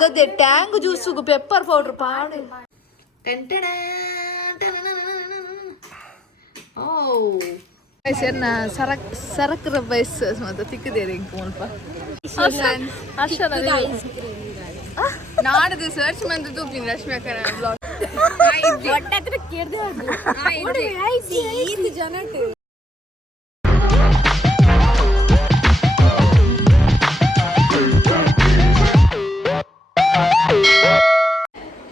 ಗದ್ದೆ Tang ಜ್ಯೂಸುಗು pepper powder ಪಾಡು ಓ ಎನ್ನ ಸರಕ್ ರಬ್ಬೈಸ್ ಮತ್ತೆ ತಿಕ್ಕದೇರಿ ಮುಲ್ಪ ನಾಡದು ಸರ್ಚ್ ಮಂದು ತೂಪಿನ ರಶ್ಮಿ ಅಕ್ಕನ blog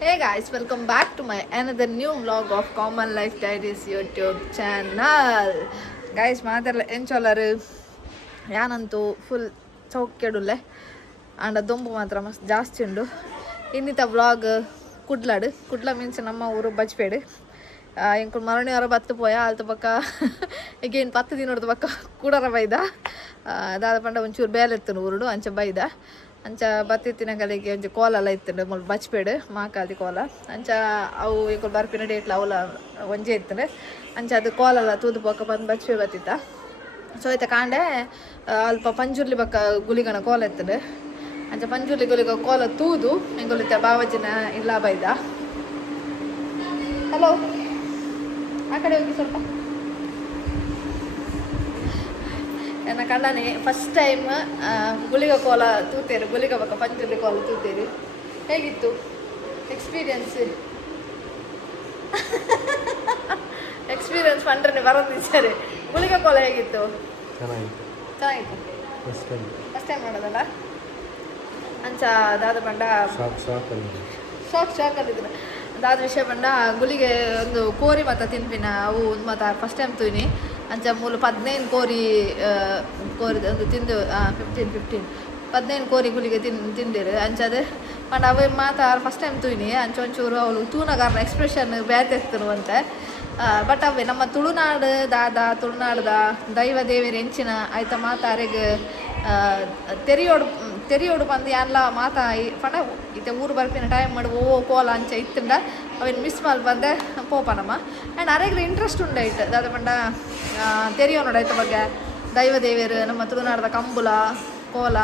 Hey guys, welcome back to my another new vlog of Common Life Diaries YouTube channel. Guys, ಮಾದರ್ಲ ಎಂಚೊಲರು ಯಾನಂತೂ ಫುಲ್ ಚೌಕ್ಯಡುಲ್ಲೆ ಅಂಡ ದೊಂಬು ಮಾತ್ರ ಮಸ್ತ್ ಜಾಸ್ತಿ ಉಂಡು ಇನ್ನಿತ ವ್ಲಾಗ್ ಕುಡ್ಲ ಮೀನ್ಸ್ ನಮ್ಮ ಊರು ಬಜ್ಪೇಡು ಇಂಕು ಮರಣಿಯವರ ಬತ್ತು ಪೋಯ ಅಲ್ತ ಪಕ್ಕ ಈಗ ಏನು 10 ದಿನದ ಪಕ್ಕ ಕೂಡರ ಬೈದ ದಾದ ಪಂಡ ಒಂಚೂರು ಬೇಲೆತ್ತನು ಊರುಡು ಅಂಚ ಬೈದ ಅಂಚ ಬತ್ತಿತ್ತಿನ ಕಡೆಗೆ ಒಂಚು ಕೋಲೆಲ್ಲ ಇತ್ತು ಮೊಲ್ ಬಚ್ಪೇಡು ಮಾಕಾದಿ ಕೋಲ ಅಂಚ ಅವು ಈಗ ಬರ್ಪಿನ ಡೇಟ್ಲ ಅವಲ ಒಂಜೆ ಇತ್ತು ಅಂಚ ಅದು ಕೋಲೆಲ್ಲ ತೂದು ಪಕ್ಕ ಬಂದು ಬಚ್ಪೆ ಬತ್ತಿತ್ತ ಸೊ ಆಯ್ತಾ ಕಾಂಡೆ ಅಲ್ಪ ಪಂಜುರ್ಲಿ ಬಕ್ಕ ಗುಲಿಗನ ಕೋಲ ಇತ್ತು ಅಂಚ ಪಂಜುರ್ಲಿ ಗುಲಿಗ ಕೋಲ ತೂದು ಹೆಂಗೊಲಿತ ಬಾವಜಿನ ಇಲ್ಲ ಬೈದ ಹಲೋ ಆ ಕಡೆ ಹೋಗಿ ಸ್ವಲ್ಪ ನನ್ನ ಕಣ್ಣನೇ ಫಸ್ಟ್ ಟೈಮ್ ಗುಳಿಗ ಕೋಲ ತೂತೇರು ಗುಳಿಗ ಬಕ್ಕ ಪಂಜುರ್ಲಿ ಕೋಲ ತೂತೇರು ಹೇಗಿತ್ತು ಎಕ್ಸ್ಪೀರಿಯನ್ಸ್ ಪಂಡ್ರೆ ಬರೋದಿದ್ದಾರೆ ಗುಳಿಗ ಕೋಲ ಹೇಗಿತ್ತು ಚೆನ್ನಾಗಿತ್ತು ಫಸ್ಟ್ ಟೈಮ್ ಮಾಡೋದಲ್ಲ ಅಂಚ ದಾದ ಪಂಡ ಶಾಕ್ ಅಲ್ಲಿದ್ರು ದಾದ ವಿಷಯ ಪಂಡ ಗುಳಿಗೆ ಒಂದು ಕೋರಿ ಮತ್ತು ತಿನ್ಪಿನ ಅವು ಮತ್ತು ಫಸ್ಟ್ ಟೈಮ್ ತೂನಿ ಅಂಚ ಮೂಲು 15 ಕೋರಿ ಒಂದು ತಿಂದು 15 ಕೋರಿ ಗುಳಿಗೆ ತಿಂದಿರು ಅಂಚದು ಪಂಡ ಅವು ಮಾತಾ ಫಸ್ಟ್ ಟೈಮ್ ತೂನಿ ಅಂಚ ಒಂಚೂರು ಅವಳು ತೂನಗಾರನ ಎಕ್ಸ್ಪ್ರೆಷನ್ ಬ್ಯಾತೆ ಎತ್ತನು ಅಂತೆ ಬಟ್ ಅವೇ ನಮ್ಮ ತುಳುನಾಡು ತುಳುನಾಡ್ದ ದೈವ ದೇವಿಯರ ಎಂಚಿನ ಆಯ್ತ ಮಾತಾರೆಗೆ ತೆರಿಯೋಡು ಬಂದು ಎಲ್ಲ ಮಾತಾಯಿ ಪಂಡ ಇತ್ತೆ ಊರು ಬರ್ಪಿನ ಟೈಮ್ ಮಾಡಿ ಕೋಲ ಅಂಚ ಇತ್ತಂಡ ಅವೇನು ಮಿಸ್ ಮಾಡಿ ಬಂದೆ ಪೋಪನಮ್ಮ ಆ್ಯಂಡ್ ಅರೆಗ್ರೆ ಇಂಟ್ರೆಸ್ಟ್ ಉಂಡಾಯ್ತು ದಾದ ಪಂಡ ತೆರಿಯೋ ನೋಡಾಯ್ತ ಬಗ್ಗೆ ದೈವ ದೇವಿಯರು ನಮ್ಮ ತುಳುನಾಡ್ದ ಕಂಬುಲ ಕೋಲ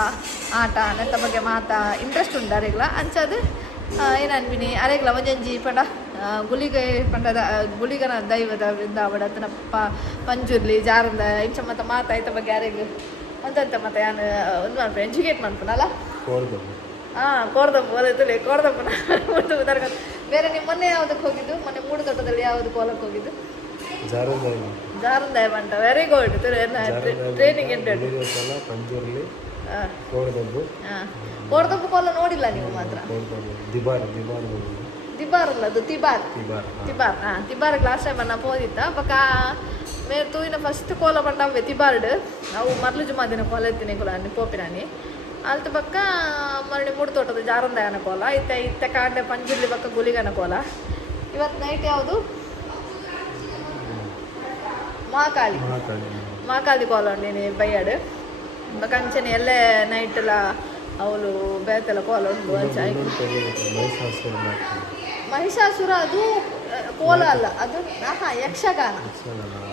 ಆಟ ನೆತ್ತ ಬಗ್ಗೆ ಮಾತಾ ಇಂಟ್ರೆಸ್ಟ್ ಉಂಡು ಅರೆಗ್ಲ ಅಂಚದು ಏನು ಅನ್ಬಿನಿ ಅರೆಗ್ಲ ಒಂಜಂಜಿ ಪಂಡ ಗುಳಿಗೆ ಪಂಡದ ಗುಳಿಗನ ದೈವದ ವೃಂದಾವಡ ಅತನ ಪಂಜುರ್ಲಿ ಜಾರಂದ ಇಂಚ ಮತ್ತು ಮಾತಾಯ್ತ ಬಗ್ಗೆ ಅರೆಗ್ ಅಂತಂತ ಮತ್ತೆ ನಾನು ಒಂದು ಮಾಡ್ತೀನಿ ಎಜುಕೇಟ್ ಮಾಡ್ತೀನಲ್ಲ ಕೋರ್ದಪ್ಪು ಅದೇ ಕೋರ್ದಪ್ಪನ ಬೇರೆ ನೀವು ಮೊನ್ನೆ ಯಾವುದಕ್ಕೆ ಹೋಗಿದ್ದು ಮೊನ್ನೆ ಮೂಡು ತೋಟದಲ್ಲಿ ಯಾವುದು ಕೋಲಕ್ಕೆ ಹೋಗಿದ್ದು ಜಾರಂದಾಯ ಬಂಟ ವೆರಿ ಗುಡ್ ಟ್ರೈನಿಂಗ್ ಎಂಟು ಕೋರ್ದಪ್ಪು ಕೋಲ ನೋಡಿಲ್ಲ ನೀವು ಮಾತ್ರ ತಿಬಾರ್ ಅಲ್ಲ ಅದು ತಿಬಾರ್ ಲಾಸ್ಟ್ ಟೈಮ್ ನಾ ಹೋದಿತ್ತ ಪಕ್ಕ ಮೇರೆ ತೂಯಿನ ಫಸ್ಟ್ ಕೋಲ ಬಂಡವೆ ತಿಬಾರ್ಡ್ ಅವು ಮರ್ಲು ಜುಮಾದಿನ ಕೋಲ ಎತ್ತಿನ ಕುಲ ಪೋಪಿನಾನಿ ಅಲ್ತ ಪಕ್ಕ ಮರಳಿ ಮೂಡು ತೋಟದ ಜಾರಂದಾಯನ ಕೋಲ ಇತ್ತ ಕಾಂಡೆ ಪಂಜುರ್ಲಿ ಪಕ್ಕ ಗುಲಿಗನ ಕೋಲ ಇವತ್ತು ನೈಟ್ ಯಾವುದು ಮಹಾಕಾಳಿ ಕೋಲ ಉಂಡೇನಿ ಬೈಯಾಡು ಕಂಚನೆ ಎಲ್ಲೇ ನೈಟ್ ಎಲ್ಲ ಅವಳು ಬೇತೆಲ್ಲ ಕೋಲ ಉಂಟು ಮಹಿಷಾಸುರ ಅದು ಕೋಲ ಅಲ್ಲ ಅದು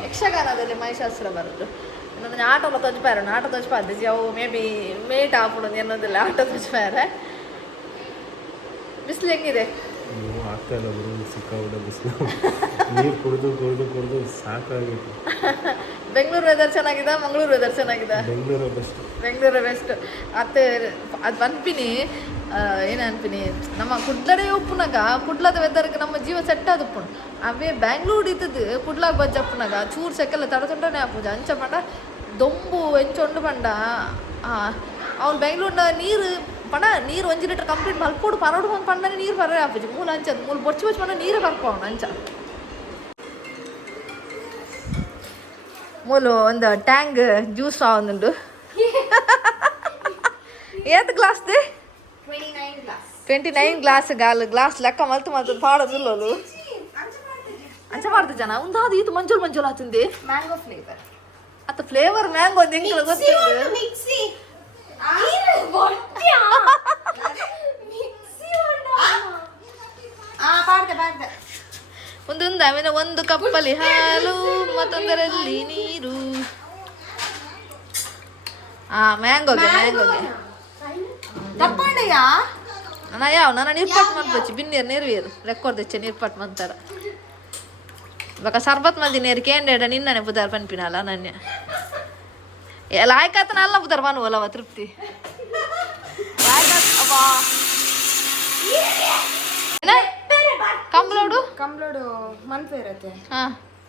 ಯಕ್ಷಗಾನದಲ್ಲಿ ಮಹಿಷಾಸುರ ಬರೋದು ಇನ್ನೊಂದು ಆಟೋಲ್ಲ ತೊಜ್ಪಾರ ಆಟ ತೊಜ್ಪಾದ ಅವು ಮೇ ಬಿ ಮೇಟ್ ಹಾಕೊಂಡು ಎನ್ನೋದಿಲ್ಲ ಆಟೋ ತೊಜ್ಪಾರ ಬಿಸಿಲು ಹೆಂಗಿದೆ ಬೆಂಗಳೂರು ವೆದರ್ ಚೆನ್ನಾಗಿದೆ ಮಂಗಳೂರು ವೆದರ್ ಚೆನ್ನಾಗಿದೆ ಬೆಂಗಳೂರು ಬೆಸ್ಟ್ ಅದು ಬಂದ್ಪಿನಿ ಏನು ಅನ್ಪಿನಿ ನಮ್ಮ ಕುಡ್ಲಡೆ ಉಪ್ಪುನಾಗ ಕುಡ್ಲದ ವೆದರ್ಗೆ ನಮ್ಮ ಜೀವ ಸೆಟ್ ಆದ ಉಪ್ಪುಣು ಅವೇ ಬ್ಯಾಂಗ್ಳೂರು ಇದ್ದದ್ದು ಕುಡ್ಲಾಗ ಬಜ್ಜ ಉಪ್ಪುನಾಗ ಚೂರು ಸೆಕ್ಕೆಲ್ಲ ತಡತೊಂಡನೆ ಆಪುಜ ಅಂಚ ಪಂಡ ದೊಂಬು ಎಂಚೊಂಡು ಪಂಡ ಅವ್ನು ಬೆಂಗ್ಳೂರಿನ ನೀರು 1 ಲೀಟರ್ ಕಂಪ್ಲೀಟ್ ಮಲ್ಪೋಡು ಪರೋಡು ಬಂದು ಪಂಡನೆ ನೀರು ಬರ ಆಪುಜಿ ಮೂಲ ಅಂಚದು ಮೂಲ ಬೊಚ್ಚಿ ಪಂಡ ನೀರೇ ಬರ್ಪವನು ಅಂಚ ಮೂಲು ಒಂದು ಟ್ಯಾಂಗ್ ಜ್ಯೂಸ್ ಆವೊಂದುಂಡು ಏತ್ ಗ್ಲಾಸ್ದು 29 ಗ್ಲಾಸ್ ಲೆಕ್ಕ ಮಲ್ತು ಪಾಡೋದಿಲ್ಲೋಲು ಅಂಚ ಮಾಡ್ತ ಜನ ಒಂದಾದ ಇದು ಮಂಜೂರು ಆತುಂದಿ ಮ್ಯಾಂಗೋ ಫ್ಲೇವರ್ ಅತ್ತ ಫ್ಲೇವರ್ ಮ್ಯಾಂಗೋ ನಿಂಗೆ ಗೊತ್ತಿಲ್ಲ ಒಂದೊಂದು ಆಮೇಲೆ ಒಂದು ಕಪ್ಪಲ್ಲಿ ಹಾಲು ಮತ್ತೊಂದರಲ್ಲಿ ನೀರು ಮ್ಯಾಂಗೋಗೆ ತಪ್ಪಣ್ಣಯ್ಯ ನಾ ಯಾವ ನಾನು ನಿರ್ಪಾಟ್ ಮಾಡ್ಬೇಕು ಬಿನ್ನೇರು ನೆರವೇರು ರೆಕಾರ್ಡ್ తెచ్చే ನಿರ್ಪಾಟ್ ಮಾಡ್ತಾರ ಇವಾಗ ಸರ್ಬತ್ ಮಂದಿ ನೇರು ಕೇಂದ್ರ ನಿನ್ನನೆ ಬುಧಾರ ಪನ್ಪಿನಲ್ಲ ನನ್ನೆ ಲಾಯ್ಕಾತ ನಲ್ಲ ಬುಧಾರ ಬನ್ನುವಲ್ಲವ ತೃಪ್ತಿ ಕಂಬ್ಳೋಡು ಮನ್ಪೆ ಇರತ್ತೆ ಹಾ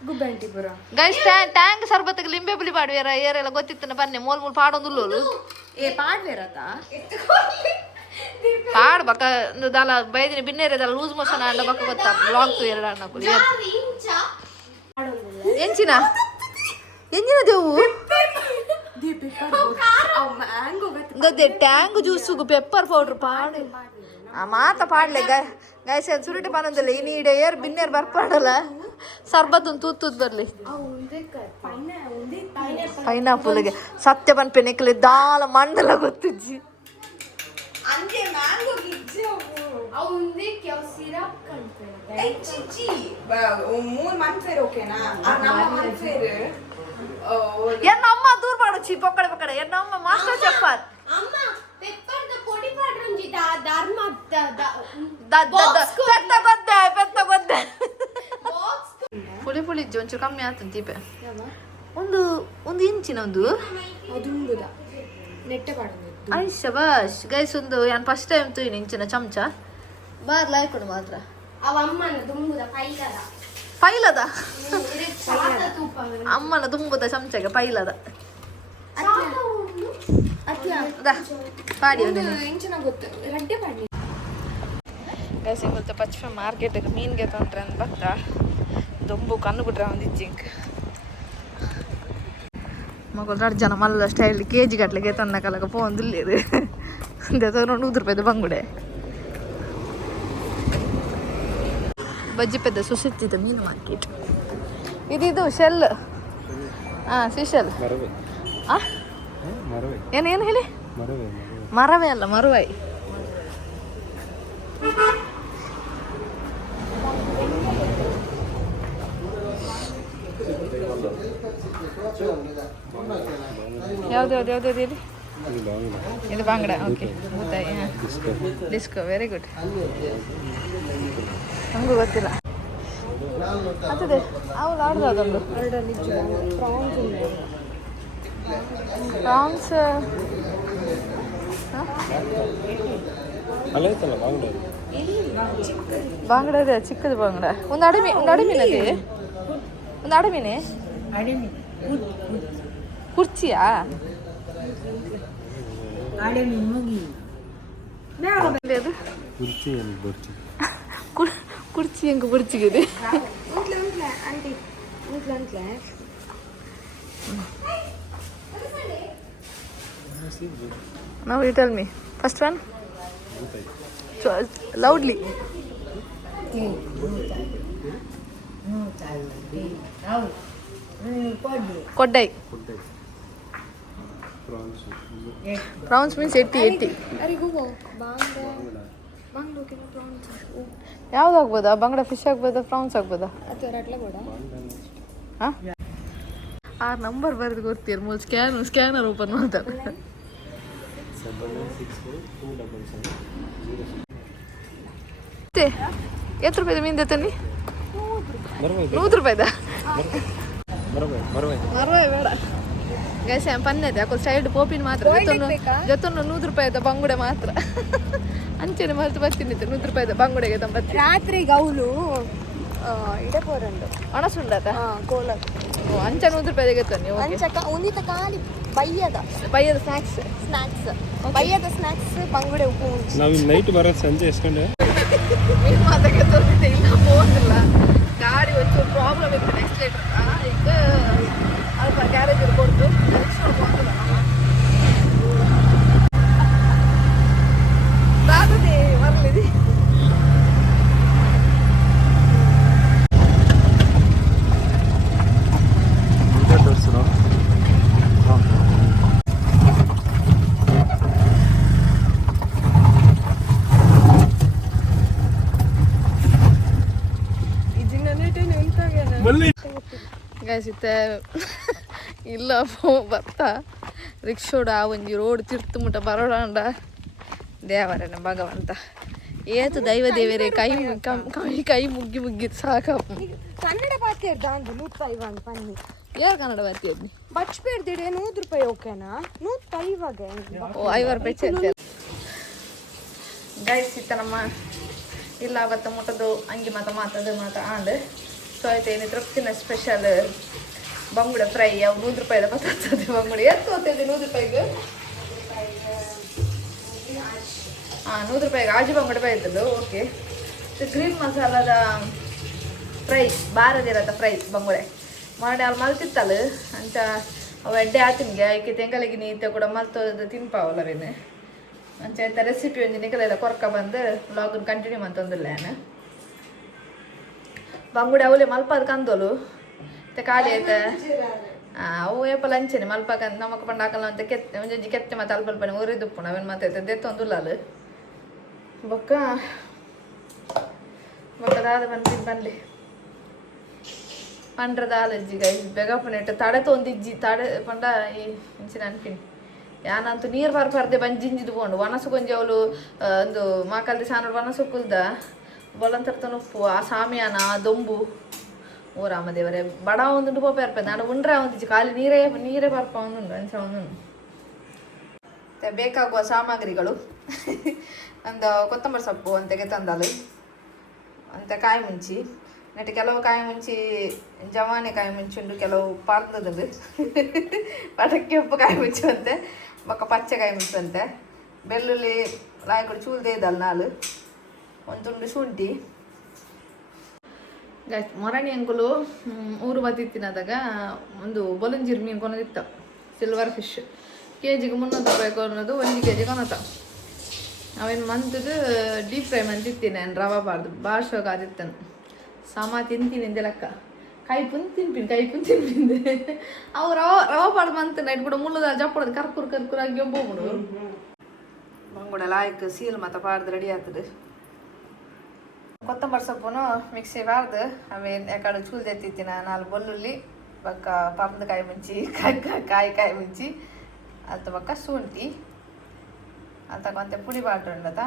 ಗುಬ್ಬಂಟಿಪುರ ಗೈಸ್ ಟ್ಯಾಂಕ್ ಸರ್ಬತ್ತಿಗೆ ಲಿಂಬೆ ಬುಲಿ ಪಾಡುವೇರ ಏರೆಲ್ಲ ಗೊತ್ತಿತ್ತನ ಬನ್ನಿ ಮೂಲ್ ಪಾಡೊಂದುಲ್ಲೋಲು ಏ ಪಾಡ್ವೇರತಾ ಪಾಡ್ ಬಕ್ಕ ದಾಲ ಬೈದಿನ ಬಿನ್ನೇರೆ ದಾಲ ಲೂಸ್ ಮೋಷನ್ ಆಂಡ ಬಕ್ಕ ಗೊತ್ತಾ ಬ್ಲಾಗ್ ತು ಎರಡು ಅಣ್ಣಕು ಎಂಚಿನ ಎಂಜಿನ ದೇವು ಗದ್ದೆ ಟ್ಯಾಂಗ್ ಜ್ಯೂಸುಗು ಪೆಪ್ಪರ್ ಪೌಡ್ರ್ ಪಾಡು ಆ ಮಾತ ಪಾಡ್ಲೆ ಗೈಸ್ ಸುರುಟಿ ಪಾನಂದಲ್ಲ ಈ ನೀಡೆ ಏರ್ ಬಿನ್ನೇರ್ ಬರ್ಪಾಡಲ್ಲ ಸರ್ಬತ್ ತೂತ್ ಬರ್ಲಿ ಪೈನಾಪಲ್ಗೆ ಸತ್ಯ ಪನ್ಪೆ ನೆಕ್ಲೆ ದಾಲ ಮಂಡಲ ಗೊತ್ತಿಜ್ಜಿ ఎన్నమ్మ దూరపాడు వచ్చి పొక్కడ పొక్కడ ఎన్నమ్మ మాస్టర్ చెప్పారు పెద్ద కొద్ద ಪುಳಿ ಪುಳಿ ಇಜ್ಜಿ ಒಂಚೂರು ಕಮ್ಮಿ ಆಗ್ತದೆ ದೀಪ ಒಂದು ಇಂಚಿನ ಒಂದು ಐಶ ಬಸ್ ಗೈಸ್ ಒಂದು ನಾನು ಫಸ್ಟ್ ಟೈಮ್ ತೂಯಿನ ಇಂಚಿನ ಚಮಚ ಬಾರ್ಲ ಹಾಕೊಂಡು ಮಾತ್ರ ಪೈಲದ ಅಮ್ಮನ ತುಂಬುದ ಚಮಚಗೆ ಪೈಲದ ಪಾಡಿ ಗೈಸ್ ಗೊತ್ತ ಪಚ್ಚ ಮಾರ್ಕೆಟ್ಗೆ ಮೀನ್ಗೆ ತೊಂದ್ರೆ ಅಂತ ಬತ್ತ ದೊಂಬು ಕಣ್ಣು ಬಿಟ್ರೆ ಒಂದು ಇಜ್ಜಿಂಕ್ ಮಗಳು ಜನ ಮಲ್ಲ ಸ್ಟೈಲ್ ಕೆಜಿ ಗಟ್ಲೆಗೆ ತಂದ ಕಲಕ ಪೋಂದಿಲ್ಲೇರು ನೋಡಿ 100 ರೂಪಾಯಿದು ಬಂಗುಡೆ ಬಜ್ಜಿ ಪೆದ್ದ ಸುಸಿತ್ತಿದ್ದ ಮೀನು ಮಾರ್ಕೆಟ್ ಇದು ಶೆಲ್ ಸಿಶೆಲ್ ಏನು ಹೇಳಿ ಮರವೇ ಅಲ್ಲ ಮರುವೈ ಯಾವ್ದು ಹೇಳಿ ಇದು ಬಾಂಗಡ ಓಕೆ ಗೊತ್ತಾಯಿ ಡಿಸ್ಕೋ ವೆರಿ ಗುಡ್ ನಮಗೂ ಗೊತ್ತಿಲ್ಲ ಅದೇ ಅವ್ರು ಆಡ್ದೊಂದು ಪ್ರಾನ್ಸ್ ಬಾಂಗಡ ಇದೆ ಚಿಕ್ಕದು ಬಾಂಗಡ ಒಂದು ಅಡಿಮೀನದೆ ಒಂದು ಅಡಿಮೀನೆ ಕುರ್ಚಿಯಾ ಕುರ್ಚಿ ಹೆಂಗ ಬುರ್ಚಿಗಿದೆ Now you tell me. First one? So, loudly. Koddai. Prawns means 80. ಯಾವ್ದು ಆಗ್ಬೋದಾ ಬಂಗಡ ಫಿಶ್ ಆಗ್ಬೋದಾ ಪ್ರಾನ್ಸ್ ಆಗ್ಬೋದಾ ಆ ನಂಬರ್ ಬರೆದು ಗೊತ್ತೀರ ಮೂಲ ಸ್ಕ್ಯಾನರ್ ಓಪನ್ ಮಾಡ್ತಾರೆ ಎಷ್ಟು ರೂಪಾಯಿದ ಮೀನ್ ತನ್ನಿ 100 ರೂಪಾಯಿದ ಮರವೇ ಬೇಡ ಗೈಸ್ ಪನ್ನೆದೆ ಯಾಕೋ ಸೈಡ್ ಪೋಪಿನ ಮಾತ್ರ ಜೊತ್ತೊಂದು 100 ರೂಪಾಯಿದ ಬಂಗುಡೆ ಮಾತ್ರ ಅಂಚೆನೆ ಮರೆತು ಬರ್ತೀನಿ 100 ರೂಪಾಯಿದ ಬಂಗುಡೆಗೆ ತಂಬತ್ತಿ ರಾತ್ರಿಗೆ ಅವಳು ಇಡಪೋರಂಡು ಒಣಸುಂಡದ ಕೋಲ ಅಂಚ 100 ರೂಪಾಯಿಗೆ ತಂದು ಅಂಚಕ ಒಂದಿತ ಖಾಲಿ ಬಯ್ಯದ ಸ್ನಾಕ್ಸ್ ಬಯ್ಯದ ಸ್ನಾಕ್ಸ್ ಬಂಗುಡೆ ಉಪ್ಪು ನಾವು ನೈಟ್ ಬರೋ ಸಂಜೆ ಎಸ್ಕೊಂಡೆ ಮೀನು ಮಾತಕ್ಕೆ ತೋರಿಸಿದೆ ಇಲ್ಲ ಹೋಗಿಲ್ಲ ಗಾಡಿ ಒಂಚೂರು ಪ್ರಾಬ್ಲಮ್ ಇತ್ತು ನೆಕ್ಸ್ಟ್ ಲೀಟರ್ ಈಗ ಅಲ್ಪ ಗ್ಯಾರೇಜ್ ಕೊಡ್ತು ಬಾಬದೇ ಬರಲಿದೆ ಗೈಸಿತ್ತೆ ಇಲ್ಲ ಬರ್ತಾ ರಿಕ್ಷೋಡ ಒಂಜಿ ರೋಡ್ ತಿರ್ತು ಮುಟ್ಟ ಬರೋಡಾಂಡ ದೇವರನ ಭಗವಂತ ಏತು ದೈವ ದೇವರೇ ಕೈ ಮುಗ್ಗಿ ಮುಗ್ಗಿದ್ದು ಸಾಕಪ್ಪ ಕನ್ನಡ ಬಾತಿಯರ್ದ ಅಂದು 105 ಪನ್ನಿ ಯಾರು ಕನ್ನಡ ಬರ್ತಿದ್ನಿ ಬಚ್ಪೇರ್ದಿಡೆ 100 ರೂಪಾಯಿ ಓಕೆನಾ 105 ಓ 5 ರೂಪಾಯಿ ಸೇರ್ತೇವೆ ಗೈಸ್ ಇತ್ತ ನಮ್ಮ ಇಲ್ಲ ಅವತ್ತು ಮುಟ್ಟದು ಅಂಗಿ ಮಾತದು ಆಂಡ್ ಸೊ ಆಯ್ತು ಏನು ತೃಪ್ತಿನ ಸ್ಪೆಷಲ್ ಬಂಗುಡೆ ಫ್ರೈ ಅವು 100 ರೂಪಾಯಿದ ಬರ್ತದೆ ಬಂಗುಡೆ ಎಷ್ಟು ಹೋಗ್ತದೆ 100 ರೂಪಾಯಿಗೆ 100 ರೂಪಾಯಿಗೆ ಆಜು ಬಂಗುಡೆ ಬಾಯ್ತದ್ದು ಓಕೆ ಗ್ರೀನ್ ಮಸಾಲದ ಫ್ರೈ ಬಾರದಿರತ್ತ ಫ್ರೈ ಬಂಗುಡೆ ಮಾಡಿ ಅಲ್ಲಿ ಮಲ್ತಿತ್ತಲ್ಲ ಅಂತ ಅವು ಎಡ್ಡೆ ಆತಿನ್ಗೆ ಐಕೆ ತೆಂಗಲಿಗೆ ನೀತೆ ಕೂಡ ಮಲ್ತೋದು ತಿನ್ಪಾವಲ್ಲವೇನೆ ಅಂಚ ಆಯ್ತಾ ರೆಸಿಪಿ ಒಂದು ನಿಕಲೆಲ್ಲ ಕೊರ್ಕ ಬಂದು ವ್ಲಾಗನ್ನು ಕಂಟಿನ್ಯೂ ಮಾಡ್ತಂದಿಲ್ಲ ನಾನು ಬಂಗುಡೆ ಅವಲೆ ಮಲ್ಪದ ಕಂದೋಲು ಮತ್ತೆ ಖಾಲಿ ಆಯ್ತಾ ಅವು ಏಪಲ್ ಅಂಚೆನೆ ಮಲ್ಪಕ ನಮಕ್ ಪಂಡ ಹಾಕಲ್ಲ ಅಂತ ಕೆತ್ತೆ ಒಂಜಿ ಕೆತ್ತೆ ಮತ್ತೆ ಅಲ್ಪಲ್ಪನೆ ಉರಿದುಪ್ಪು ನಾವೇನು ಮತ್ತೆ ದೆತ್ತೊಂದುಲ್ಲ ಅಲ್ಲಿ ಬೊಕ್ಕ ದಾದ ಬನ್ಲಿ ಪಂಡ್ರದ ಆಲಜ್ಜಿ ಗೈಸ್ ಬೆಗಪ್ಪನೆಟ್ಟು ತಡೆ ತೊಂದಿಜ್ಜಿ ತಡೆ ಪಂಡ ಈ ಇಂಚಿನ ಅನ್ಪಿನಿ ಯಾನಂತೂ ನೀರು ಪರ್ದೆ ಬಂಜಿಂಜಿದು ಕೊಂಡು ವನಸು ಕೊಂಜಿ ಅವಳು ಒಂದು ಮಾಕಲ್ದಿ ಸಾನೋಡು ವನಸು ಕುಲ್ದ ಬೊಲಂತರ್ತ ಉಪ್ಪು ಆ ಸಾಮಿಯಾನ ಆ ದೊಂಬು ಓ ರಾಮದೇವರೇ ಬಡ ಒಂದು ಪೋಪ ಇರ್ಪೆ ನಾನು ಉಂಡ್ರೆ ಒಂದಿಜ್ಜಿ ಖಾಲಿ ನೀರೇ ಬರ್ಪ ಒಂದು ಅಂಚ ಒಂದು ಬೇಕಾಗುವ ಸಾಮಗ್ರಿಗಳು ಒಂದು ಕೊತ್ತಂಬರಿ ಸೊಪ್ಪು ಅಂತೆಗೆ ತಂದಳು ಅಂತ ಕಾಯಿ ಮುಂಚಿ ನೆಟ್ಟು ಕೆಲವು ಕಾಯಿ ಮುಂಚಿ ಜವಾನೆ ಕಾಯಿ ಮುಂಚಿ ಉಂಡು ಕೆಲವು ಪಾರ್ದದ್ದು ಪಟಕ್ಕೆ ಉಪ್ಪು ಕಾಯಿ ಮುಂಚುವಂತೆ ಬೊಕ್ಕ ಪಚ್ಚೆ ಕಾಯಿ ಮುಂಚುವಂತೆ ಬೆಳ್ಳುಳ್ಳಿ ಲಾಯ್ಕೊಡು ಚೂಲ್ದೇ ಇದ್ದಲ್ಲ ನಾಳು ಒಂದು ತುಂಡು ಶುಂಠಿ ಮೊರಣಿ ಅಂಕುಲು ಊರು ಬತ್ತಿತ್ತಿನದಾಗ ಒಂದು ಬೊಲಂಜೀರು ಮೀನು ಕೊನದಿತ್ತ ಸಿಲ್ವರ್ ಫಿಶ್ ಕೆಜಿಗೆ 300 ರೂಪಾಯಿ ಕೊನೋದು 1 kg ಕೊನತ ಅವೇನು ಮಂತದ್ದು ಡೀಪ್ ಫ್ರೈ ಮಂತಿತ್ತೀನಿ ನಾನು ರವೆ ಬಾರ್ದು ಭಾಷೆ ಆದಿತ್ತನು ಸಮ ತಿಂತೀನಿ ಅಂದೆ ಲೆಕ್ಕ ಕೈ ಪುಂದು ತಿನ್ಪಿಂದೆ ಅವು ರವೆ ಬಾರ್ದು ಮಂತ ನೈಟ್ ಕೂಡ ಮುಳ್ಳದ ಜಪ್ಪಡದು ಕರ್ಕುರಾಗಿ ಒಬ್ಬೊಬ್ಬಡು ಬಂಗುಡ ಲಾಯ್ಕ್ ಸೀಲ್ ಮತ್ತು ಪಾಡ್ದು ರೆಡಿ ಆಗ್ತದೆ ಕೊತ್ತಂಬರಿ ಸೊಪ್ಪು ಮಿಕ್ಸಿ ಬಾರ್ದು ಅವೇನು ಯಾಕಡೆ ಚೂಲ್ ಎತ್ತಿತ್ತಿನ 4 ಬೆಳ್ಳುಳ್ಳಿ ಬಕ್ಕ ಪಾಪದ ಕಾಯಿ ಮುಂಚಿ ಕಾಯಿ ಮುಂಚಿ ಅದು ಬಕ್ಕ ಶುಂಠಿ ಅಂತ ಕೊಂತೆ ಪುಡಿ ಬಾಟುಂಡತ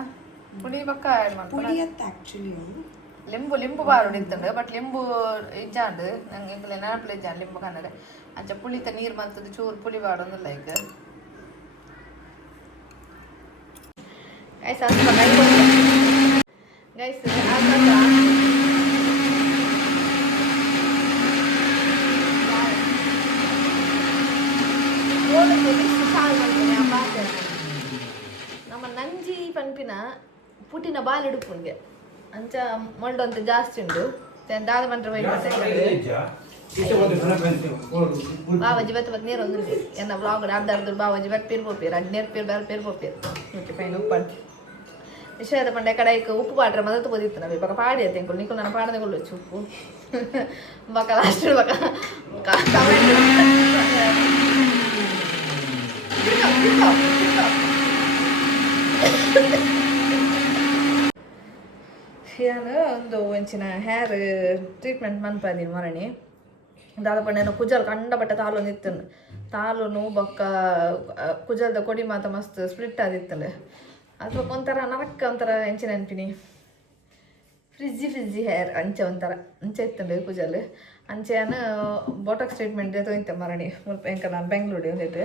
ಪುಡಿ ಬಕ್ಕ ಆ್ಯಡ್ ಮಾಡ್ಕೊಂಡು ಲಿಂಬು ಬಾರು ಇತ್ತಂಡು ಬಟ್ ಲಿಂಬು ಇಜ್ಜಾಂಡು ನಂಗೆ ಇಂಕಲೆ ನೆನಪು ಇಜ್ಜಾಂಡು ಲಿಂಬು ಕನ್ನಡ ಅಂಚ ಪುಳಿತ ನೀರು ಮಂತದ್ದು ಚೂರು ಪುಡಿ ಬಾಡೊಂದಿಲ್ಲ ಈಗ ಗೈಸ್ ಅದು ಗೈಸ್ ನಮ್ಮ ನಂಜಿ ಪಂಪಿನ ಪುಟ್ಟಿನ ಬಾಲಿಡುಪ್ಪುಂಗೆ ಅಂಚ ಮೊಳ್ಳು ಅಂತ ಜಾಸ್ತಿ ಉಂಡು ದಾದ ಬಂದ್ರೆ ಬಾವಾಜಿ ಬತ್ತ ನೀರು ಒಂದು ಎನ್ನ ಬ್ಲಾಗ್ ಅರ್ಧ ಬಾವಾಜಿ ಬತ್ ಪೇರು ಬೋಪೇರು ಅಡ್ನೇರು ಪೇರು ಬೇರೆ ಪೇರು ಬೋಪೇರು ಓಕೆ ಫೈನ್ ಉಪ್ಪು ವಿಷಯದ ಪಂಡೆ ಕಡೆಗೆ ಉಪ್ಪು ಪಾಡ್ರೆ ಮೊದಲು ಓದಿತ್ತು ನಾವು ಇವಾಗ ಪಾಡಿ ಐತೆ ಅಂಕಲ್ ನೀಕು ನಾನು ಪಾಡದಗೊಳ್ಳೊಚ್ಚು ಉಪ್ಪು ಬಕ ಲಾಸ್ಟ್ ಬಕ ನಾನು ಒಂದು ಒಂಚಿನ ಹೇರ್ ಟ್ರೀಟ್ಮೆಂಟ್ ಮನ್ಪದೀನಿ ಮರಣಿ ದಾದಪಂಡ ಕುಜಲ್ ಕಂಡ ಬಟ್ಟ ತಾಲೂನು ಇತ್ತನು ತಾಲೂನು ಬೊಕ್ಕ ಕುಜಲ್ದ ಕೊಡಿ ಮಾತ ಮಸ್ತ್ ಸ್ಪ್ಲಿಟ್ ಆದಿತ್ತಲ್ಲ ಅಥವಾ ಒಂಥರ ನರಕ್ಕ ಒಂಥರ ಎಂಚಿನ ನೆನಪಿನಿ ಫ್ರಿಜ್ಜಿ ಹೇರ್ ಅಂಚೆ ಒಂಥರ ಅಂಚೆ ಇತ್ತಂಡು ಕುಜಲ್ ಅಂಚೆನ ಬೋಟಾಕ್ಸ್ ಟ್ರೀಟ್ಮೆಂಟ್ ತೊಯ್ತ ಮರಣಿ ಮುಲ್ಪ ಎಂಕ ನಾನು ಬೆಂಗಳೂರು ಒಂದಿಟ್ಟು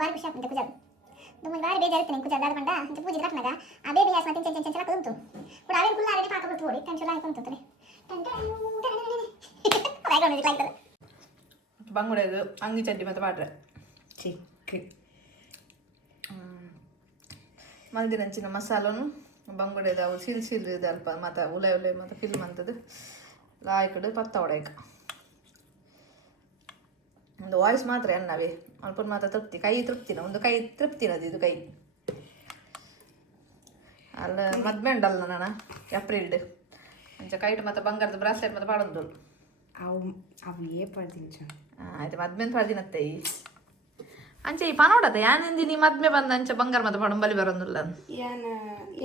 ಬಾರಿ ಖುಷಿ ಆಗ್ತದೆ ಕುಜಲ್ ತುಂಬ ಬಾರಿ ಬೇಜಾರಿರ್ತೇನೆ ಕುಜಲ್ ದಾದ ಪಂಡ ಅಂತ ಪೂಜೆ ಕಟ್ನಾಗ ಆ ಬೇಬಿ ಗ್ಯಾಸ್ ಮತ್ತೆ ಚೆಂಚೆಲ್ಲ ಕುಂತು ಕೂಡ ಅವೇನು ಫುಲ್ ಆಲ್ರೆಡಿ ಪಾಕ ಬಿಟ್ಟು ಓಡಿ ಟೆನ್ಷನ್ ಆಗಿ ಕುಂತಂತಾರೆ ಆಗ್ತದೆ ಬಂಗುಡೆದು ಅಂಗಿ ಚಡ್ಡಿ ಮತ್ತು ಬಾಡ್ರೆ ಚಿಕ್ಕ ಮಲ್ದಿನಂಚಿನ ಮಸಾಲನು ಬಂಗುಡೆದು ಅವು ಸಿಲ್ ಇದೆ ಅಲ್ಪ ಮತ್ತು ಉಲೆ ಮತ್ತು ಫಿಲ್ಮ್ ಅಂತದ್ದು ಲಾಯ್ಕಡು ಪತ್ತ ಹೊಡೆಯಕ ಒಂದು ವಾಯ್ಸ್ ಮಾತ್ರ ಎನ್ನವೇ ಅಲ್ಪ ಮಾತ್ರ ತೃಪ್ತಿ ಕೈ ತೃಪ್ತಿನ ಒಂದು ಕೈ ತೃಪ್ತಿನದು ಇದು ಕೈ ಅಲ್ಲ ಮದ್ವೆ ಉಂಡಲ್ಲ ನಾನು ಏಪ್ರಿಲ್ಡ್ ಅಂಚ ಕೈಟ್ ಮತ್ತು ಬಂಗಾರದ ಬ್ರಾಸ್ಲೆಟ್ ಮತ್ತು ಪಾಡೋದು ಅವು ಏ ಪಡ್ತೀನಿ ಆಯ್ತು ಮದ್ಮೆಂತ ಪಡ್ದಿನತ್ತೆ ಅಂಚೆ ಈ ಪನೋಡತ್ತೆ ಯಾನೆಂದಿ ನೀ ಮದ್ಮೆ ಬಂದ ಅಂಚೆ ಬಂಗಾರ ಮತ್ತು ಪಡಂಬಲಿ ಬರೋದಿಲ್ಲ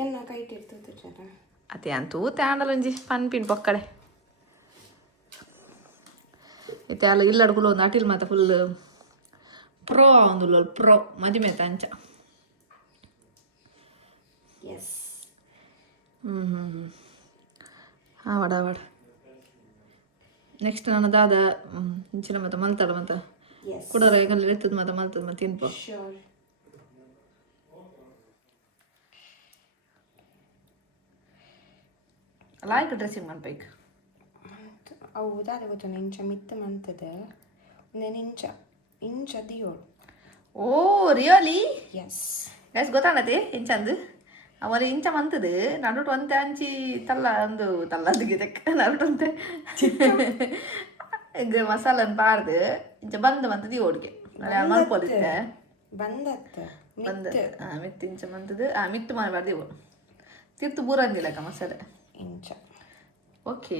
ಏನ ಕೈಟ್ ಇರ್ತದೆ ಜನ ಅತ್ತೆ ಅಂತೂ ತ್ಯಾಂಡಲೊಂಜಿ ಪನ್ಪಿನ್ ಪೊಕ್ಕಡೆ ಇತ್ತೆ ಅಲ್ಲ ಇಲ್ಲಡ್ಕುಲು ಒಂದು ಅಟಿಲ್ ಮಾತ ಫುಲ್ ಪ್ರೋ ಒಂದು ಪ್ರೋ ಮದಿಮೆ ಅಂಚ ಎಸ್ ಆವಾಡ ನೆಕ್ಸ್ಟ್ ನನ್ನ ದಾದ ಇಂಚಿನ ಮತ್ತೆ ಮಲ್ತಾಳ ಮತ್ತೆ ಕುಡರ ಈಗ ಇರ್ತದ ಮತ್ತೆ ಮಲ್ತದ ಮತ್ತೆ ತಿನ್ಪು ಶೋರ್ ಲಾಯ್ಕ್ ಡ್ರೆಸ್ಸಿಂಗ್ ಮನ್ಪೈಕ್ ಅವು ಉದಾದ ಗೊತ್ತೊಂದು ಇಂಚ ಮಿತ್ತ ಮಂತದ ಒಂದು ಇಂಚ ದಿಯೋಳು ಓ ರಿಯಲಿ ಎಸ್ ಗೈಸ್ ಗೊತ್ತಾಣತಿ ಇಂಚಂದು ಅವರ ಇಂಚ ಮಂತದು ನಡುಟು ಒಂತೆ ಅಂಚಿ ತಲ್ಲ ಒಂದು ತಲ್ಲದಿಗೆ ತೆಕ್ಕ ನಡುಟು ಒಂತೆ ಇದು ಮಸಾಲನ್ ಪಾಡ್ದು ಇಂಚ ಬಂದ ಮಂತದಿ ಓಡ್ಗೆ ಮಲ್ಪೋದಿತ್ತೆ ಬಂದತ್ತ ಮಿತ್ತು ಇಂಚ ಮಂತದು ಮಿತ್ತು ಮಾಡಬಾರ್ದು ಇವು ತಿರ್ತು ಬೂರಂದಿಲ್ಲಕ್ಕ ಮಸಾಲೆ ಇಂಚ ಓಕೆ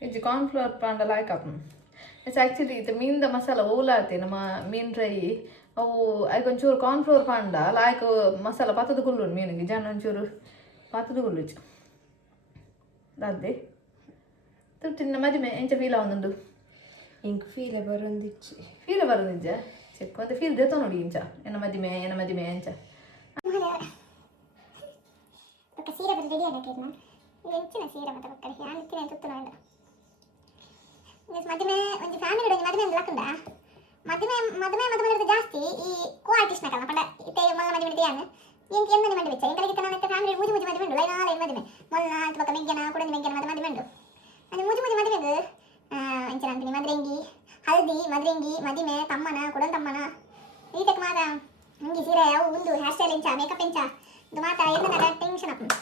ಇದು ಕಾರ್ನ್ಫ್ಲವರ್ ಪಾಂಡ ಲಾಯ್ಕ್ ಆಪನ್ ಇಟ್ಸ್ ಆ್ಯಕ್ಚುಲಿ ಇದು ಮೀನ್ದ ಮಸಾಲ ಓಲಾತೆ ನಮ್ಮ ಮೀನ್ ಫ್ರೈ ಅವು ಅದಕ್ಕೆ ಒಂಚೂರು ಕಾರ್ನ್ಫ್ಲವರ್ ಪಾಂಡ ಲಾಯ್ಕ್ ಮಸಾಲ ಪಾತದ ಗುಳ್ಳು ಮೀನಿಗೆ ಜನ ಒಂಚೂರು ಪಾತದ ಗುಳ್ಳುಚು ದಾದ್ದೆ ತೃಪ್ತಿನ ಮದುವೆ ಎಂಚ ಫೀಲ್ ಅವನೊಂದು ಇಂಕ ಫೀಲ ಬರೋಂದಿಚ್ಚಿ ಫೀಲ್ ಬರೋದು ನಿಜ ಚೆಕ್ ಒಂದು ಫೀಲ್ ದೇತ ನೋಡಿ ಇಂಚ ಎನ್ನ ಮದುವೆ ಎಂಚ ఒక సీర రెడీ ಆಗೈತೆ ನಾನು ಎಂಚಿನ ಸೀರೆ ಮತ್ತೆ ಬಕ್ಕರೆ ನಾನು ಇತ್ತಿನ ತುತ್ತು ನೋಡ ಮದುವೆ ಒಂದು ಫ್ಯಾಮಿಲಿ ಒಂದು ಮದುವೆ ಒಂದು ಲಕ್ಕಂಡ ಮದುವೆ ಜಾಸ್ತಿ ಈ ಕೋ ಆರ್ಟಿಸ್ಟ್ ನಕಲ್ಲ ಪಂಡ ಇತ್ತೆ ಮೊಲ್ಲ ಮದುವೆ ಯಾನು ಎಂಕ ಎಂದನೆ ಮಂಡಿ ಬೆಚ್ಚ ಎಂಕಲಿಗೆ ನನ್ನ ಫ್ಯಾಮಿಲಿ ಮುಜಿ ಮದುವೆ ಉಂಡು ಲೈನ್ ಮದುವೆ ಮೊಲ್ಲ ಅಂತ ಪಕ್ಕ ಮೆಂಗ್ಯನ ಕುಡಂದಿ ಮೆಂಗ್ಯನ ಮದುವೆ ಉಂಡು ಅದು ಮುಜಿ ಮದುವೆಗೆ ಎಂಚಿನ ಅಂತೀನಿ ಮದ್ರೆಂಗಿ ಹಲ್ದಿ ಮದ್ರೆಂಗಿ ಮದಿಮೆ ತಮ್ಮನ ಕುಡನ್ ತಮ್ಮನ ಈಟಕ್ಕೆ ಮಾದ ಹಂಗಿ ಸೀರೆ ಅವು ಒಂದು ಹೇರ್ ಸ್ಟೈಲ್ ಎಂಚ ಮೇಕಪ್ ಎಂಚ ಇದು ಮಾತ್ರ ಎಲ್ಲ ಟೆನ್ಷನ್ ಅಪ್ಪ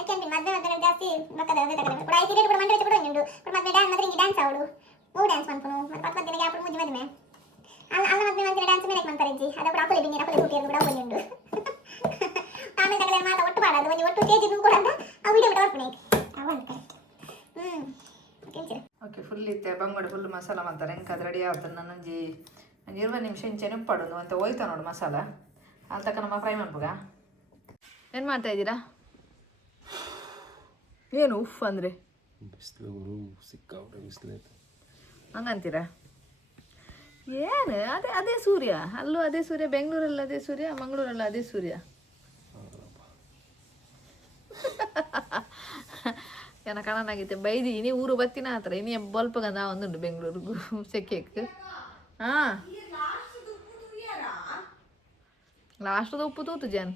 ಅಕ್ಕಂತಿ ಮದುವೆ ಜಾಸ್ತಿ ಮಕ್ಕದ ಅದೇ ತಗಡೆ ಕೂಡ ಐದು ಕೂಡ ಮಂಡಿ ಕೂಡ ಉಂಡು ಮತ್ತೆ ಡ್ಯಾನ್ಸ್ ಅವಳು ಮೂರು ಡ್ಯಾನ್ಸ್ ಮಾಡ್ಕೊನು ಮತ್ತೆ ಪಕ್ಕ ದಿನಕ್ಕೆ ಅప్పుడు ಮುದ್ದೆ ಮದುವೆ ಅಲ್ಲ ಮದುವೆ ಡ್ಯಾನ್ಸ್ ಮೇಲೆ ಮಾಡ್ತಾರಿಜ್ಜಿ ಅದು ಕೂಡ ಅಪ್ಪಲೆ ಬಿನ್ನಿ ಅಪ್ಪಲೆ ಕೂಟಿ ಕೂಡ ಒಬ್ಬನಿ ಉಂಡು ಆಮೇಲೆ ತಗಡೆ ಮಾತ ಒಟ್ಟು ಮಾಡೋದು ಒಂದು ಒಟ್ಟು ಸ್ಟೇಜ್ ಕೂಡ ಅಂತ ಆ ವಿಡಿಯೋ ಬಿಟ್ಟು ಹೊರ್ಪಣೆ ಅವಂತ ಓಕೆ ಫುಲ್ ಇತ್ತೆ ಬಂಗೋಡೆ ಫುಲ್ ಮಸಾಲ ಮಾಡ್ತಾರೆ ಹೆಂಗೆ ಅದು ರೆಡಿ ಆಗ್ತದೆ ನನಂಜಿ 20 ನಿಮಿಷ ಇಂಚೆ ನೆಪ್ಪಾಡೋದು ಅಂತ ಹೋಯ್ತಾ ನೋಡು ಮಸಾಲ ಅಲ್ಲಿ ತಕ್ಕ ನಮ್ಮ ಫ್ರೈ ಮಾಡ್ಬೋಗ ಏನು ಮಾಡ್ತಾ ಇದ್ದೀರಾ ಏನು ಉಫ್ ಅಂದರೆ ಹಂಗಂತೀರಾ ಏನು ಅದೇ ಸೂರ್ಯ ಅಲ್ಲೂ ಅದೇ ಸೂರ್ಯ ಬೆಂಗಳೂರಲ್ಲಿ ಅದೇ ಸೂರ್ಯ ಮಂಗಳೂರಲ್ಲಿ ಅದೇ ಸೂರ್ಯ ಏನ ಕಣನಾಗಿತ್ತೆ ಬೈದಿ ಇನಿ ಊರು ಬತ್ತಿನ ಹತ್ರ ಇನಿ ಬಲ್ಪಗಂದ ಒಂದುಂಡು ಬೆಂಗಳೂರಿಗೂ ಸೆಕೆಕ್ ಹಾಂ ಲಾಸ್ಟ್ ಉಪ್ಪು ತೂತು ಜನ್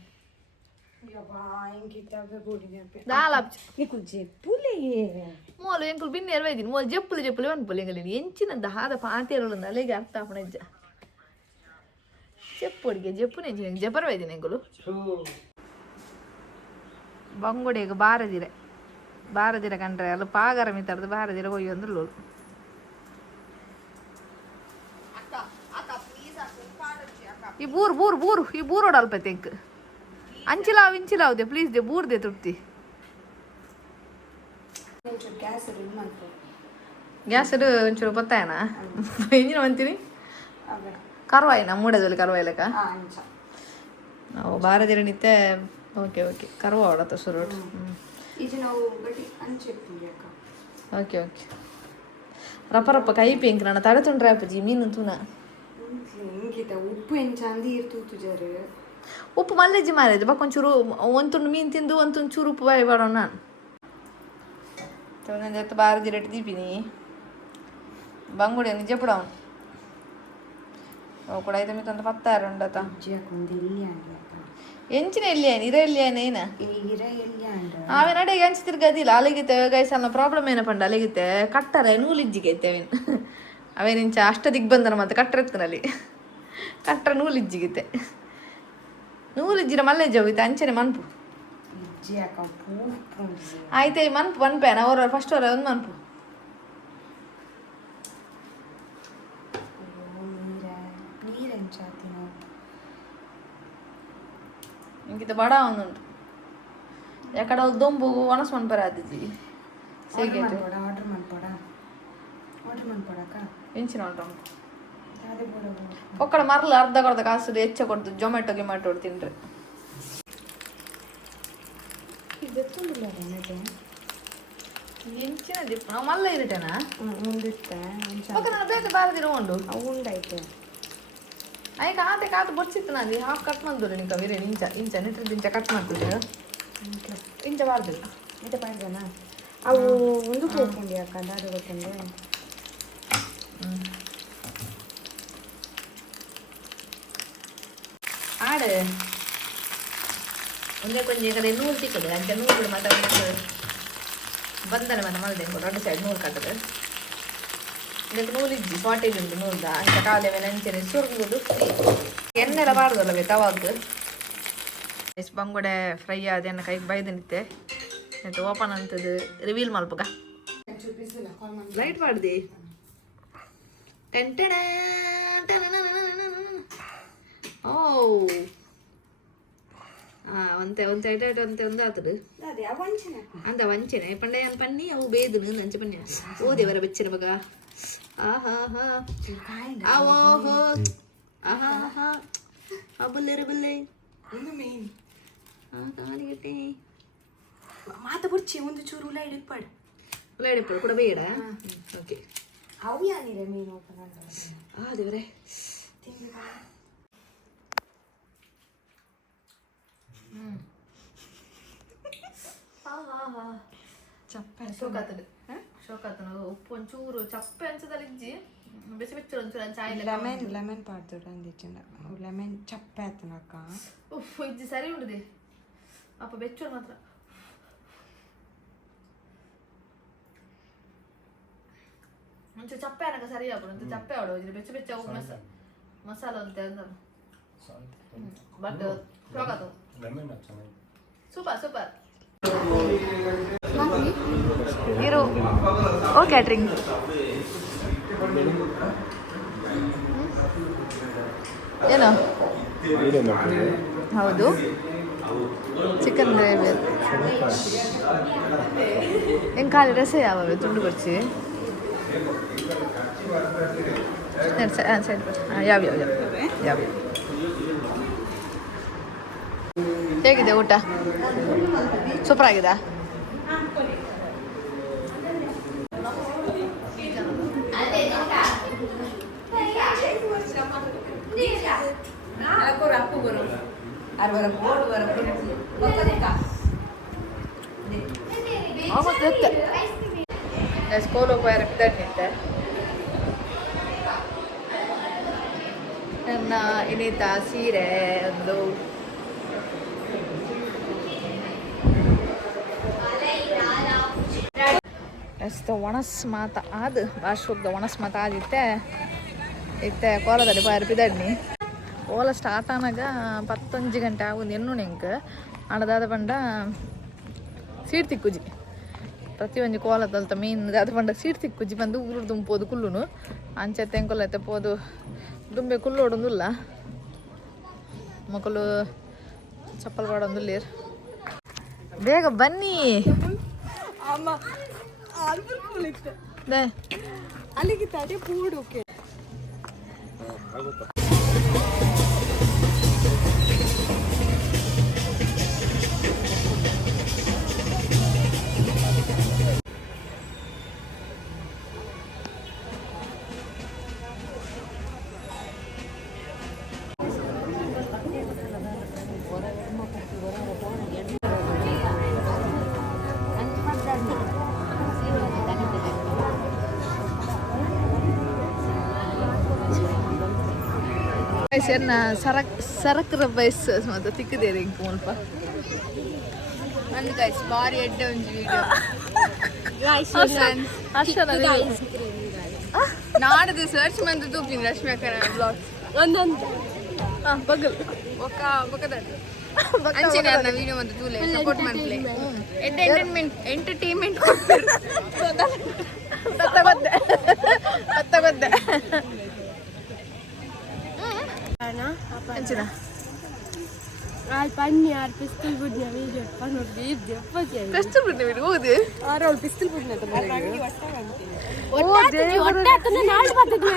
ಮೋಲು ಎಂಕುಲು ಬಿನ್ನೆ ಎರ್ವೈದಿನಿ ಮೋಲು ಜಪ್ಪುಲು ಅನ್ಪುಲು ಎಂಗಲಿ ಎಂಚಿನಂದ ಹಾದ ಪಾತಿಯರುಳು ಅಲ್ಲಿಗೆ ಅರ್ಥ ಆಪಣಜ್ಜ ಜಪ್ಪುಡಿಗೆ ಜಪ್ಪು ನೆಂಚಿನ ಜಪರ್ವೈದಿನಿ ಎಂಕುಲು ಬಂಗುಡಿಗೆ ಬಾರದಿರ ಕಂಡ್ರೆ ಅಲ್ಲಿ ಪಾಗರ ಮಿತ್ತರ್ದು ಬಾರದಿರ ಕೊಯ್ಯೊಂದು ಈ ಬೂರೋಡು ಅಲ್ಪ ತೆಂಕ್ ಇಂಚಿಲಾವುದೆ ಪ್ಲೀಸ್ ದೆ ಬೂರ್ದೆ ತೃಪ್ತಿ ಗ್ಯಾಸ್ ಒಂಚೂರು ಗೊತ್ತಾಯನ ಇಂಜಿನ ಅಂತೀನಿ ಕರ್ವಾಯಿನ ಮೂಡದಲ್ಲಿ ಕರ್ವಾಯಿಲಕ ನಾವು ಬಾರದಿರ ನಿತ್ತೆ ಓಕೆ ಕರ್ವ ಹೊಡತ್ತ ಸುರೋಟ್ ಓಕೆ ರಪ್ಪ ಕೈ ಪೇಂಕ್ ನಾನು ತಡೆತುಂಡ್ರೆ ಅಪ್ಪಜಿ ಮೀನು ತೂನ ಉಪ್ಪು ಎಂಚಂದಿ ಇರ್ತೂತು ಜರು ಉಪ್ಪು ಮಲ್ಲೆಜ್ಜಿ ಮಾರೈದು ಬಕ್ಕೊಂಚೂರು ಒಂತುಂಡು ಮೀನು ತಿಂದು ಒಂತೊಂದು ಚೂರು ಉಪ್ಪು ಬಾಯಿ ಬಾಡೋಣ ನಾನು ಎತ್ತು ಬಾರದಿ ರೆಟ್ ದೀಪಿನಿ ಬಂಗುಡಿ ನಿಜ ಪುಡ ಅವು ಕೂಡ ಐದು ಮಿತ್ತೊಂದು 10 ಉಂಡತ ಎಂಚಿನ ಎಲ್ಲಿಯಾನ ಇರ ಎಲ್ಲಿಯಾನ ಏನ ಆವೆ ನಡೆಗೆ ಅಂಚಿ ತಿರ್ಗದಿಲ್ಲ ಅಲ್ಲಿಗಿತ್ತೆ ಗೈಸಲ್ಲ ಪ್ರಾಬ್ಲಮ್ ಏನ ಪಂಡ ಅಲ್ಲಿಗಿತ್ತೆ ಕಟ್ಟರ ನೂಲಿಜ್ಜಿಗೈತೆ ಅವೇನಿಂಚ ಅಷ್ಟ ದಿಗ್ಬಂಧನ ಮತ್ತೆ ಕಟ್ಟರೆತ್ತನಲ್ಲಿ ಕಟ್ಟರ ನೂಲಿಜ್ಜಿಗಿತ್ತೆ ನೂಲಿಜ್ಜಿರ ಮಲ್ಲೆಜ್ಜ ಹೋಗಿತ್ತೆ ಅಂಚನೆ ಮನ್ಪು ಆಯ್ತು ಮನ್ಪು ಮನ್ಪೇನ ಅವ್ರ ಫಸ್ಟ್ ಅವ್ರ ಒಂದು ಮನ್ಪು ఇంకిత బడా ఉందంట ఎక్కడ దొంబు వనస్ మన్పరాదిజి సేగేట్ ఆర్డర్ మన్పడాక ಎಂಚಿನ ಆರ್ಡರ್ ಒಕ್ಕಡ ಮರಲು ಅರ್ಧ ಕೊಡ್ದ ಕಾಸು ಹೆಚ್ಚ ಕೊಡ್ತು ಜೊಮ್ಯಾಟೊ ಗಿಮ್ಯಾಟೊ ತಿನ್ರಿ ಇಂಚಿನ ದಿಪ್ಪ ನಾವು ಮಲ್ಲ ಇರಿಟೇನಾ ಮುಂದಿಟ್ಟೆ ಓಕೆ ನಾನು ಬೇಗ ಬಾರದಿರೋ ಉಂಡು ಅವು ಉಂಡೈತೆ ಅಯ್ಯ ಕಾತೆ ಬೊಡ್ಸಿತ್ತು ನಾನು ಹಾಫ್ ಕಟ್ ಮಾಡಿದ್ರು ನಿಂಗೆ ಬೇರೆ ಇಂಚ ನಿಟ್ಟಿದ್ದು ಇಂಚ ಕಟ್ ಮಾಡ್ತಿದ್ದೆ ಇಂಚ ಬಾರ್ದಿಲ್ಲ ಮತ್ತೆ ಪಾಡ್ದನಾ ಅವು ಒಂದು ಹೋಗ್ಕೊಂಡು ಯಾಕ ದಾದ ಗೊತ್ತಂದ್ರೆ ಆಡು ಒಂದೇ ಕೊಂಚ ಈ ಕಡೆ 100 ಸಿಕ್ಕದು ಅಂಚೆ 100 ಮತ್ತೆ ಬಂದನೆ ಮತ್ತೆ ಮಲ್ದೆ ದೊಡ್ಡ ಸೈಡ್ 100 ಕಟ್ಟದು ಇದಕ್ಕೆ 100 ಇಜ್ಜಿ ಶಾರ್ಟೇಜ್ ಉಂಟು 100 ಅಂಚ ಕಾಲೆ ಮೇಲೆ ಅಂಚೆನೆ ಸುರ್ಗುದು ಎಣ್ಣೆಲ್ಲ ಬಾರ್ದಲ್ಲವೇ ತವಾಗ ಎಷ್ಟು ಬಂಗುಡೆ ಫ್ರೈ ಅದನ್ನು ಕೈಗೆ ಬೈದು ನಿಂತೆ ಆಯ್ತು ಓಪನ್ ಅಂತದ್ದು ರಿವೀಲ್ ಮಲ್ಪಗ ಲೈಟ್ ಮಾಡ್ದಿ ಟೆಂಟಡ ಓ ಒಂತೆ ಒಂದು ಆತದು ಅಂದ ವಂಚನೆ ಪಂಡೆ ಪನ್ನಿ ಅವು ಬೇದು ನಂಚ ಪನ್ಯ ಓ ದೇವರ ಬೆಚ್ಚಿನ ಮಗ ಆಹಾ ಹಾ ಓಹೋ ಆಹಾ ಹಾ ಬಲ್ಲೆ ಕಾಲಿಗಟ್ಟೆ ಮಾತ ಬುರ್ಚಿ ಒಂದು ಚೂರು ಉಲಾಯಿಡಿಪ್ಪಾಡು ಕೂಡ ಬೇಡ ಓಕೆ ಅವು ಯಾನಿರೆ ಮೀನು ಓಪನ್ ದೇವರೇ ಚಪ್ಪೆ ಶೋಕಾತನ ಉಪ್ಪು ಒಂಚೂರು ಚಪ್ಪೆ ಅನ್ಸದಲ್ಲಿಜ್ಜಿ ಬೆಚ್ಚ ಒಂಚೂರು ಚಾಯ್ ಲೆಮನ್ ಪಾಡ್ದು ಅಂದಿಚ್ಚಂಡ ಲೆಮನ್ ಚಪ್ಪೆ ಆತನಕ್ಕ ಉಫ್ ಇಜ್ಜಿ ಸರಿ ಉಂಟದೆ ಅಪ್ಪ ಬೆಚ್ಚೋರು ಮಾತ್ರ ಮುಂಚೆ ಚಪ್ಪೆ ಅನ್ನಕ ಸರಿ ಆಗ್ಬಿಡು ಅಂತ ಚಪ್ಪೆ ಆಡೋದು ಬೆಚ್ಚ ಅವು ಮಸಾಲ ಅಂತ ಅಂದರು ಬಟ್ ಶೋಕಾತು ಸೂಪರ್ ಇರು ಓ ಕ್ಯಾಟ್ರಿಂಗ್ ಏನು ಹೌದು ಚಿಕನ್ ಗ್ರೇವಿ ಹೆಂಗೆ ಖಾಲಿ ರಸ ಯಾವಾಗ ತುಂಡು ಬರ್ಚಿ ಯಾವ ಹೇಗಿದೆ ಊಟ ಸೂಪರ್ ಆಗಿದೆ ಸ್ಕೂಲ್ ಹೋಗ್ತಾ ನನ್ನ ಇನ್ನಿತ ಸೀರೆ ಒಂದು ಎಷ್ಟು ಒಣಸ್ ಮಾತ ಅದು ಶುದ್ಧ ಒಣಸ್ ಮಾತ ಆದಿತ್ತೆ ಇತ್ತೆ ಕೋಲದಲ್ಲಿ ಬರ್ಪಿದಣ್ಣಿ ಓಲ ಸ್ಟಾರ್ಟ್ ಆನಾಗ 11 ಗಂಟೆ ಆಗುದು ಎನ್ನು ನೆಂಕ್ ಅಣದಾದ ಪಂಡ ಸೀಟ್ ತಿಕ್ಕುಜಿ ಪ್ರತಿ ಒಂಜಿ ಕೋಲದಲ್ತ ಮೀನ್ ಅದು ಪಂಡ ಸೀಟ್ ತಿಕ್ಕುಜಿ ಬಂದು ಊರು ದುಂಪೋದು ಕುಲ್ಲುನು ಅಂಚೆ ತೆಂಕೊಲ್ಲೈತೆ ಪೋದು ದುಂಬೆ ಕುಲ್ಲೋಡೊಂದುಲ್ಲ ಮಕ್ಕಳು ಚಪ್ಪಲ್ ಬಾಡೊಂದುಲ್ಲೇರ್ ಬೇಗ ಬನ್ನಿ ಅಲ್ಲಿಗೆ ತಡೆ ಪೂಡೋಕೆ ಸರಕರ ಬೈಸ್ ಮತ್ತೆ ತಿಕ್ಕದೇರಿ ಇಂಕ ಮುಲ್ಪ ನಂದು ಗೈಸ್ ಬಾರಿ ಎಡ್ಡೆ ಒಂಜಿ ವಿಡಿಯೋ ನಾಡದು ಸರ್ಚ್ ಮಂದು ತೂಪಿನ ರಶ್ಮಿ ಅಕ್ಕನ ಬ್ಲಾಗ್ ಒಂದೊಂದು ಬಗಲ್ ಅಂಚೆನೆ ನನ್ನ ವಿಡಿಯೋ ಮಂದು ತೂಲೆ ಸಪೋರ್ಟ್ ಮಾಡ್ಲೆ ಎಂಟರ್ಟೈನ್ಮೆಂಟ್ ಗೊತ್ತೆ ಅಂಚಿನ ಪನ್ನಿ ಯಾರು ಪಿಸ್ತೂಲ್ ಬುಡ್ನ ವೀಡಿಯೋ ಪನ್ನೋದು ಇದ್ದೆ ಪೆಸ್ಟಲ್ ಬಿಡ್ನೆ ಬಿಡು ಹೋದೆ ಆರ ಅವಳು ಪಿಸ್ತೂಲ್ ಬುಡ್ನ ನಾಳೆ ಬರ್ತದೆ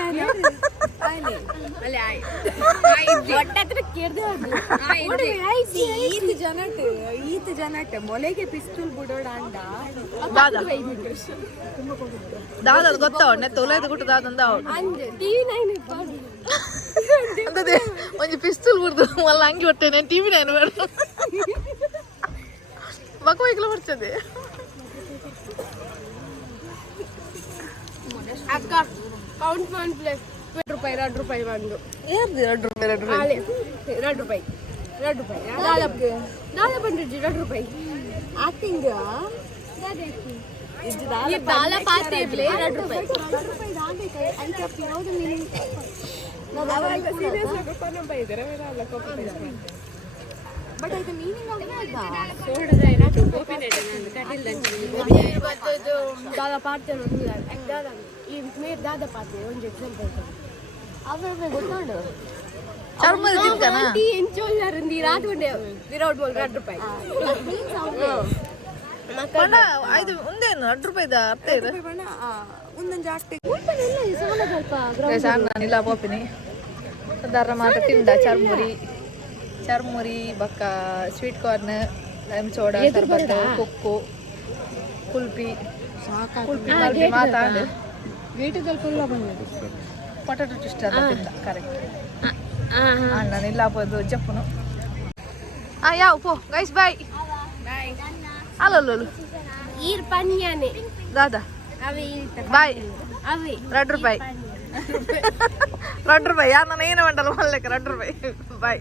ಈತ ಜನಕ್ಕೆ ಮೊಲೆಗೆ ಪಿಸ್ತೂಲ್ ಬಿಡೋಡ ಅಂಡ ದಾದ ದಾದ ಗೊತ್ತಾವ ನೆತ್ತ ಒಲೆದು ಗುಟ್ಟು ದಾದಂದ ಅಂದೆ ಟಿವಿ 9 ಅಂತದೇ ಒಂಜಿ ಪಿಸ್ತೂಲ್ ಬಿಡ್ದು ಮಲ್ಲ ಅಂಗಿ ಹೊಟ್ಟೆನೆ ಟಿವಿ 9 ಬೇಡ ಬಕವೈಕ್ಲ ಬರ್ತದೆ ಅಕ್ಕ ಕೌಂಟ್ ಮಾಡ್ ಪ್ಲೇಸ್ ₹2 ಒಂದು ಏರ್ದು ₹2 ₹2 ಆಕ್ಟಿಂಗ್ ये दाला पाते प्ले ₹2 ಅಂತ ಯಾವುದು ಮೀನಿಂಗ್ ನಾವು ಸೀರಿಯಸ್ ಆಗಿ ಪನ್ನ ಬೈದರೆ ಅಲ್ಲ ಕಾಪಿ ಬಟ್ ಇದು ಮೀನಿಂಗ್ ಅಲ್ಲ ಸೋಡದ ಏನಾದ್ರು ಕಾಪಿ ನೆಟ್ಟನ ಕಟಿಲ್ ದಂಚಿ दाला ಪಾತೆ ನೋಡಿ ದಾದ ಈ ಮೇರ್ ದಾದ ಪಾತೆ ಒಂದು ಎಕ್ಸಾಂಪಲ್ ಅವರೇ ಗೊತ್ತಾಂಡು ಚರ್ಮದ ತಿಕ್ಕನ ಟಿ ಎಂಜಾಯ್ ಯಾರಂದಿ ರಾತ್ ಒಂಡೆ ವಿರೌಟ್ ಬೋಲ್ ₹2 ಪಣ ಐದು ಒಂದೇನು ₹2 ಅರ್ಥ ಇದೆ ಒಂದೊಂದು ಜಾಸ್ತಿ ನಾನು ಇಲ್ಲ ಪೋಪಿನಿ ದರ ಮಾತ ತಿಂದ ಚರ್ಮುರಿ ಬಕ್ಕ ಸ್ವೀಟ್ ಕಾರ್ನ್ ಲೈಮ್ ಸೋಡಾ ಸರ್ಬತ್ ಕೊಕ್ಕೋ ಕುಲ್ಪಿ ಮಲ್ಪಿ ಮಾತಾಡು ಪೊಟೆಟೊ ಟ್ವಿಸ್ಟ್ ಎಲ್ಲ ತಿಂದ ಕರೆಕ್ಟ್ ನಾನು ಇಲ್ಲ ಪೋದು ಜಪ್ಪುನು ಯಾವ ಪೋ ಗೈಸ್ ಬಾಯ್ ಅಲ್ಲಲ್ಲೂ ಈರ್ ಪನ್ಯಾನೆ ದಾದಾ ಅವೇ ಬಾಯ್ ಅವೇ ₹2 ಯಾರು ನಾನು ಏನು ಮಾಡಲ್ಲ ಮಲ್ಲಕ್ಕೆ ₹2 ಬಾಯ್